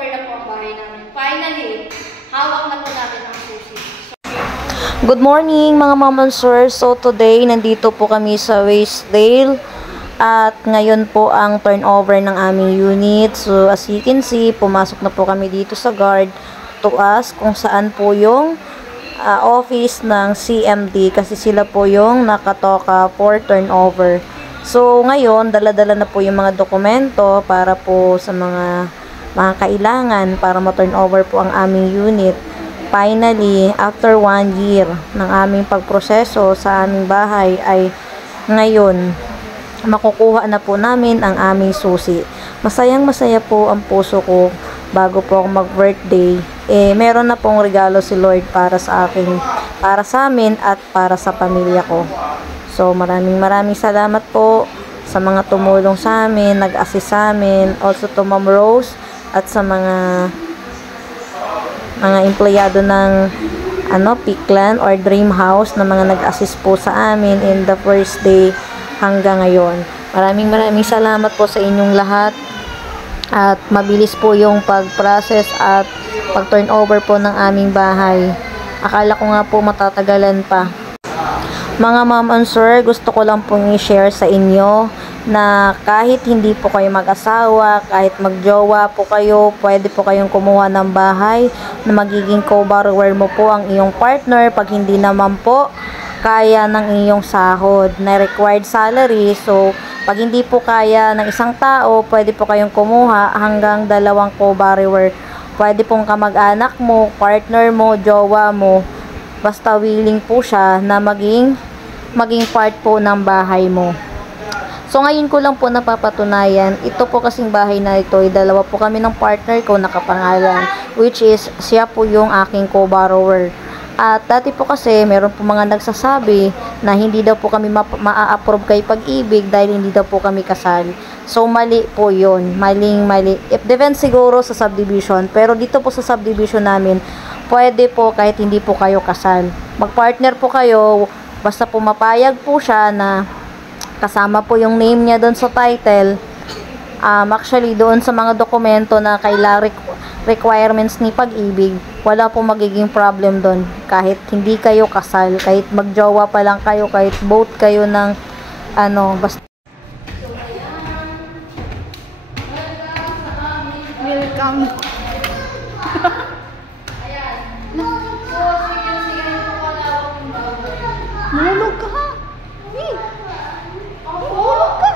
over na po ang bahay namin. Finally, hawak na po namin ang susi. Good morning mga mamansers. So today, nandito po kami sa Waysdale. At ngayon po ang turnover ng aming unit. So as you can see, pumasok na po kami dito sa guard to us kung saan po yung office ng CMD kasi sila po yung nakatoka for turnover. So ngayon, dala-dala na po yung mga dokumento para po sa mga kailangan para ma-turnover po ang aming unit. Finally, after 1 year ng aming pagproseso sa aming bahay ay ngayon makukuha na po namin ang aming susi. Masayang masaya po ang puso ko bago po ako mag-birthday. Meron na pong regalo si Lord para sa akin, para sa amin at para sa pamilya ko. So maraming salamat po sa mga tumulong sa amin, nag-assist sa amin, also to Ma'am Rose at sa mga empleyado ng Piklan or Dream House na mga nag-assist po sa amin in the first day hanggang ngayon. Maraming salamat po sa inyong lahat at mabilis po yung pag-process at pag-turnover po ng aming bahay. Akala ko nga po matatagalan pa. Mga ma'am and sir, gusto ko lang pong i-share sa inyo na kahit hindi po kayo mag-asawa, kahit magjowa po kayo, pwede po kayong kumuha ng bahay na magiging co-borrower mo po ang iyong partner pag hindi naman po kaya ng iyong sahod na required salary. So pag hindi po kaya ng isang tao, pwede po kayong kumuha hanggang 2 co-borrower. Pwede pong kamag-anak mo, partner mo, jowa mo, basta willing po siya na maging part po ng bahay mo. So ngayon ko lang po napapatunayan, ito po kasing bahay na ito, dalawa po kami ng partner ko nakapangalan, which is siya po yung aking co-borrower. At dati po kasi meron po mga nagsasabi na hindi daw po kami ma-approve kay Pag-ibig dahil hindi daw po kami kasal. So mali po yun, mali. It depends siguro sa subdivision, pero dito po sa subdivision namin, pwede po kahit hindi po kayo kasal. Mag-partner po kayo, basta po mapayag po siya na kasama po yung name niya doon sa title. Actually, doon sa mga dokumento na kailangan requirements ni Pag-ibig, wala po magiging problem doon. Kahit hindi kayo kasal, kahit magjowa pa lang kayo, kahit both kayo ng basta. Welcome. Mahulog ka ha? Mahulog ka.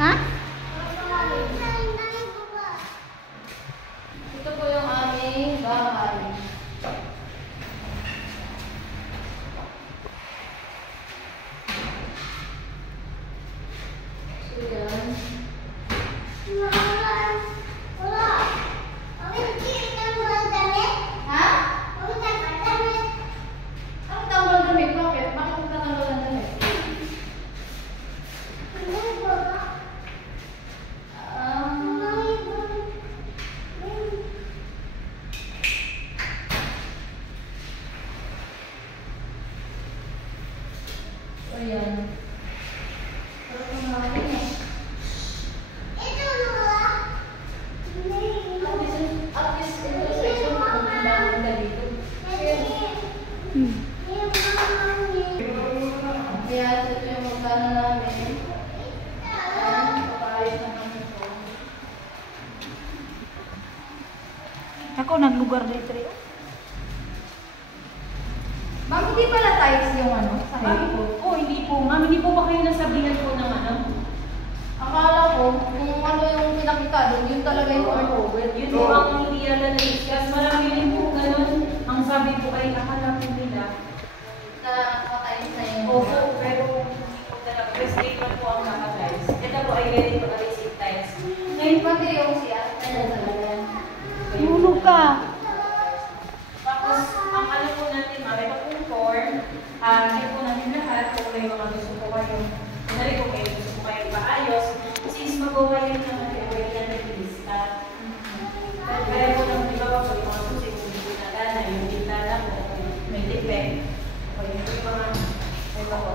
Ha? Ito po yung aming bahay. So yan. Ayan. Ako naglugar dito rin. Ma'am, hindi pala tiles yung sahig po. Oh, hindi po. Ma'am, hindi po ba kayo nasabihan po ng Akala ko, kung yung pinakita doon, yun talaga yung turnover. Yun po ang hindi yata na-discuss. Marami rin po ganun. Ang sabi po ay akala po nila Na nakatiles na yun. opo, pero hindi po talaga. First day pa po ang nakatiles. Ito po ay ready to receive tiles. Ngayon pati yung siya. Ano talaga? Tulog ka! Tapos, ang po natin, ma'am, ito pong form. Check po natin lahat kung may mga gusto po kayo. Kunwari kung may gusto po kayo paayos. Since magawa yun naman, already na nag-lista. Kaya po naman, di ba, kung yung mga susi, kung hindi natana, yung bintana po, may defect. Kung yung mga, may mga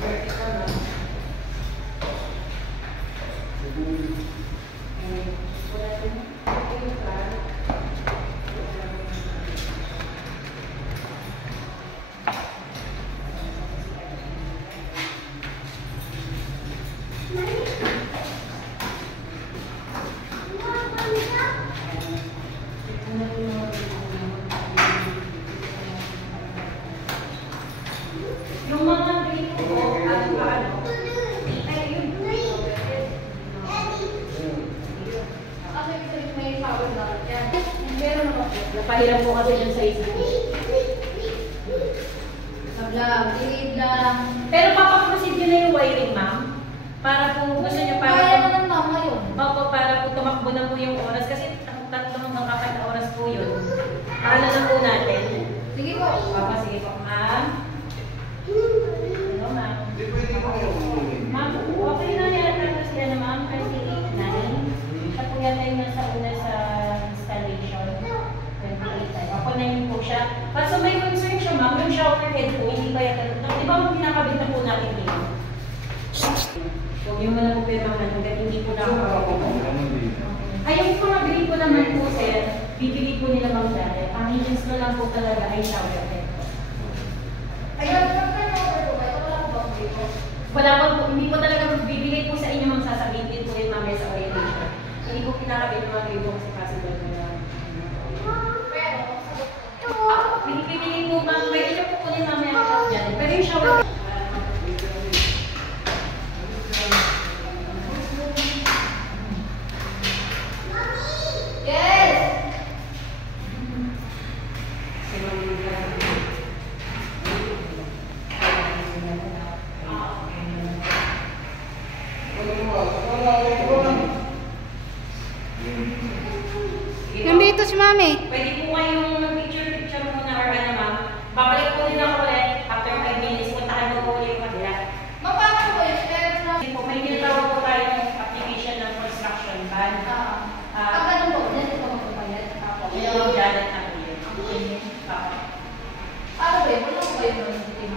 vertical na. Yung mga green po, ano, ay, yun. Kasi may power na. Yan. Meron naman po. Napahiram po kasi dyan sa isa. Sablang, dilid lang. Pero papaproceed nyo na yung wiring, ma'am. Para po, gusto nyo Kaya para na ng mama yun. Opo, para po tumakbo na po yung oras. Kasi 3 hanggang 4 na oras po yun. Paano na po natin? Sige po. Papa, sige po, ma'am. Hello, ma'am. Ma'am, okay na yata na sila na ma'am. 28.9. Siya po yata yung nasa una sa installation. 28.9. Ako na yun po siya. Kaso may concern siya, ma'am. Yung shower head po, hindi ba yata. Di ba pinakabit na po natin dito? Huwag yung mga po pero naman hanggang hindi po nakakabit. Ay, yung mga bili po naman po, sir, bibili po nila bang dahil. Ang higins ko lang po talaga ay shower head. Ayun, pagka-number po, ito wala po bang dito? Wala po, hindi po talaga bibigay po sa inyo mga sasabihin din po yung mamaya sa orientation. Hindi po pinakabit ng mga grade po kasi possible na lang. Pero, Pinipili po ma'am, may ito po po yung mamaya dyan. Pero yung shower yes! Nandito si Mami. Pwede po kayong mag-picture muna or ano ma'am. Babalik po nila ako ulit after 5 minutes. Puntahan mo po ulit yung kabila. Mapapano po yun? Pero na... Hindi po, may tinatawag po tayo ng application ng construction ban. Pag ganun po, dyan ito magpapalit. Ako. Yung mga Janet na po yun. Ano ba yun? Wala ko ba yun ng team?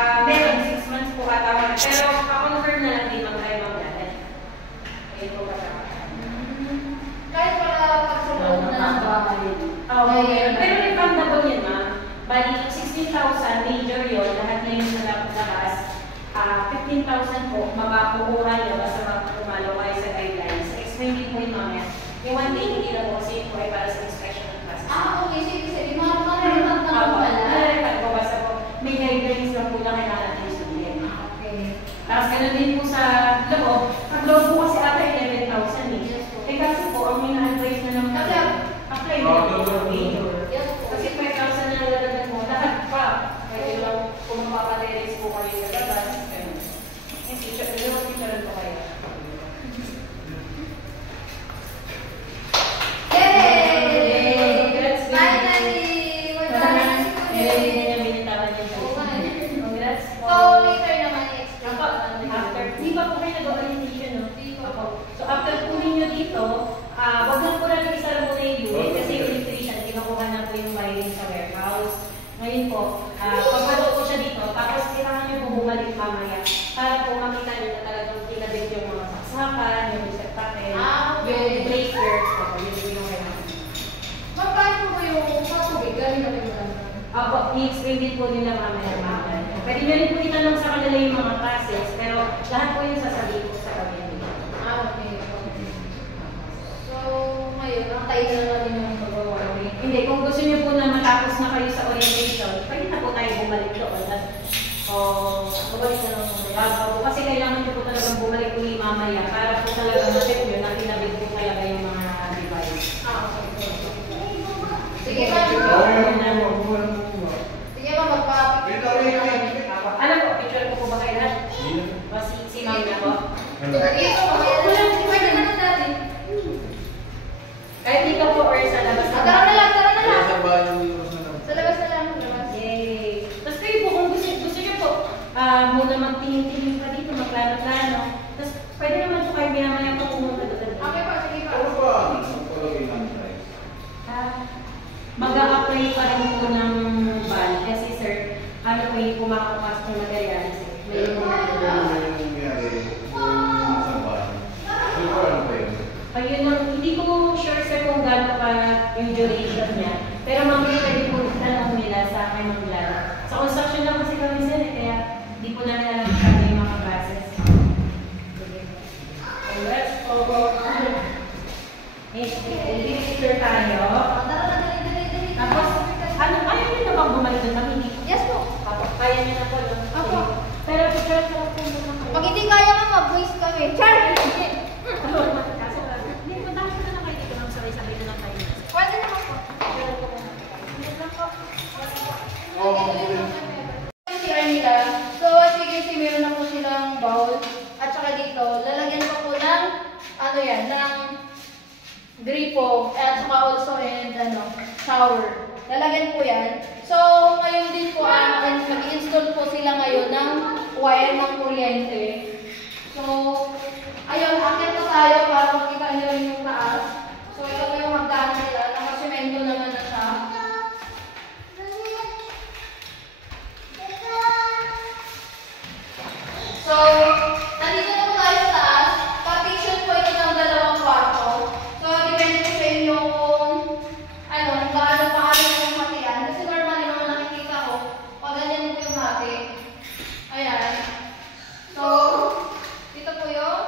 Meron, 6 months po katawa. Pero pa-confirm na lang din mag-try mag-Janet. Ayun po ba Kahit para pagsulong na ng bahay. Okay. Pero refundable yun, ma'am. Bali, 16,000, major yun. Lahat na yun sa labas. 15,000 po, mapakukuha niyo basta pumalo kayo sa guidelines. Explain din po yun, ma'am. Yung 180 na po, kasi po ay para sa inspection ng classes. Okay. Sige. Marunong na po pala. Nalalaman po, basta po, may guidelines lang po na kailangan natin sabihin. Okay. Tapos ganun din po sa loob. Pag loob po kasi ata 11,000 eh. Yes po. Eh kasi po, ang ina-advise na naman. Apply na po. Yes po. Kasi 5,000 na lalagyan mo, lahat pa. Pwede lang kung mapapateres po kayo sa labas. Yung teacher, po kayo. Yay! Congrats, Finally! Magdala na si Kuya. Hindi niya binitawan niya sa Congrats po. So, later naman i-extra. After, di ba po kayo nag-orientation, no? Di po. Ako. So, after po ninyo dito, wag lang po natin isara muna yung unit kasi yung electrician, kinukuha na po yung wiring sa warehouse. Ngayon po, pagpalo po siya dito, tapos kailangan nyo po bumalik mamaya para po makita nyo na talagang kinabit yung mga saksakan, yung receptacle, Okay. yung breakers, yun yung kailangan. Magkano po yung patubig? Galing na rin mo lang. Apo, i-explain din po nila mamaya. Pwede nyo rin po itanong sa kanila yung mga classes, pero lahat po yung sasabihin ko sa kanila. Okay. So, ngayon, nakatayin na lang din yung mag-warning. Hindi, kung gusto niyo po na matapos na kayo sa orientation, pwede na po tayo bumalik doon. Bumalik na lang mo. Kasi kailangan niyo po talagang bumalik ulit mamaya para po talaga ma-check nyo na kinabit po talaga yung mga device. Okay. Sige ba? Sige ba, magpa-picture na kami. Alam po, picture ko po ba kayo lahat? Si Ma'am na po. Dito, mamaya na lang. Pwede na lang natin. Kahit dito po or sa labas na. Tara na lang. Sa labas na lang. Yay! Tapos kayo po, kung gusto niyo po, muna magtingin-tingin pa dito, magplano-plano. Tapos pwede naman po kayo binamaya po pumunta doon. Okay pa, sige pa. Mag-a-apply pa rin po ng ban. Kasi sir, ano po yung pumakapasok ng materials. May ayun lang, hindi ko sure sir kung gaano pa yung duration niya. Pero mamaya pwede po tanong nila sa akin mag-laro. Sa construction lang kasi kami sir, kaya hindi po namin alam kung yung mga classes. Congrats po. Picture tayo. Tara na, dali. Tapos, ayaw niyo na bang bumalik doon kami? Yes po. Kaya niyo na po, no? shower. Lalagyan po yan. So, ngayon din po, mag-install po sila ngayon ng wire ng kuryente. So, ayun, akit na tayo para makita nyo rin yung taas. So, ito po yung hagdanan nila. Nakasimento naman na siya. So, nandito na po tayo sa taas. Partition po ito ng 2 kwarto. So, depende po sa inyo kung gaano paano yung hatian. Kasi normally naman nakikita ko, pag ganyan po yung hati. Ayan. So, dito po yung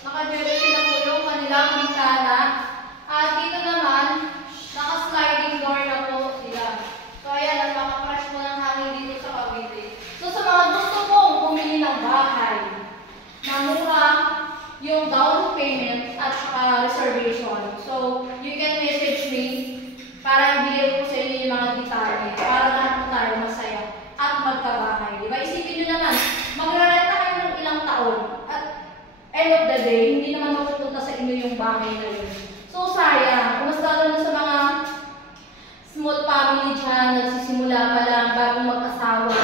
naka-jersey na po yung kanilang bintana. At dito naman, naka-sliding door na po sila. So, ayan, napaka-fresh mo ng hangin dito sa Cavite. So, sa mga gusto pong bumili ng bahay, na mura yung down payment at saka reservation. So, you can message me para ibigay ko sa inyo yung mga detalye para lahat po tayo masaya at magkabahay. Diba? Isipin nyo naman, magrarenta kayo ng ilang taon at end of the day, hindi naman mapupunta sa inyo yung bahay na yun. So, sayang. Mas lalo na sa mga small family dyan, nagsisimula pa lang bagong mag-asawa.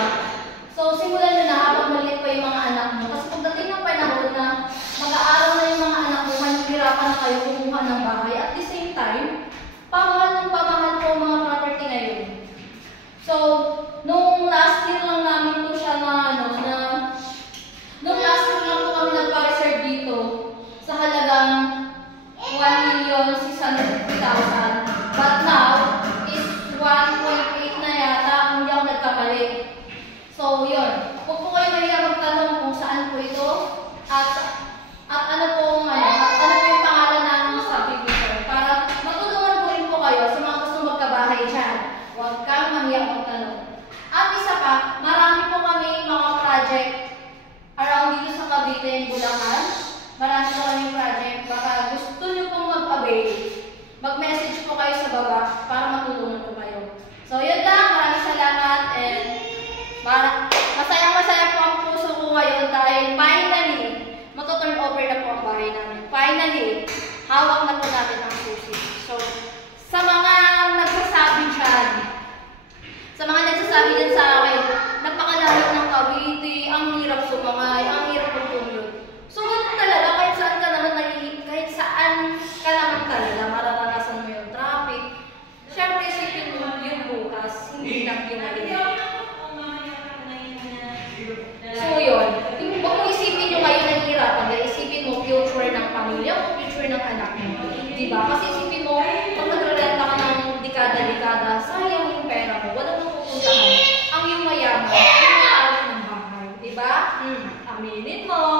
So, simulan nyo na habang maliit pa yung mga anak mo. Kasi pagdating ng panahon na mag-aaral na yung mga anak mo, mahihirapan na kayo kumuha ng bahay. At the same time, pamahal ng pamahal po mga property ngayon. So, nung last year lang namin po siya nung last year lang po kami nagpa-reserve dito sa halagang 1,650,000. But now, is 1.8 na yata kung hindi ako nagkamali. So, yun. Huwag po kayo mahirap magtanong kung saan po ito at ano po yung pangalan namin sa bibigyan para matulungan po rin po kayo sa mga gusto magkabahay dyan. Huwag kang mahirap magtanong. At isa pa, marami po kami mga project around dito sa Cavite, Bulacan. Marami po kami project. Baka gusto nyo pong mag-avail. Mag-message po kayo sa baba para matulungan po kayo. So, yun lang. Maraming salamat and masayang-masaya po ang puso ko ngayon dahil finally, mag-turn over na po ang bahay namin. Finally, hawak na po natin ang susi. So, sa mga nagsasabi dyan sa akin, napakalayo ng Cavite, ang hirap sumangay, ang hirap magtumulog. So, ganun talaga, kahit saan ka naman talaga, mararanasan mo yung traffic. Siyempre, isipin mo yung bukas, hindi lang yung maliit. So yun, huwag mo isipin nyo kayo nahihirapan, dahil isipin mo future ng pamilya o future ng anak mo. Diba? Kasi isipin mo, pag nagrarenta ka ng dekada-dekada, sayang yung pera mo, walang mapupuntahan. Ang yung mayaman, yung may-ari ng bahay. Diba? Aminin mo.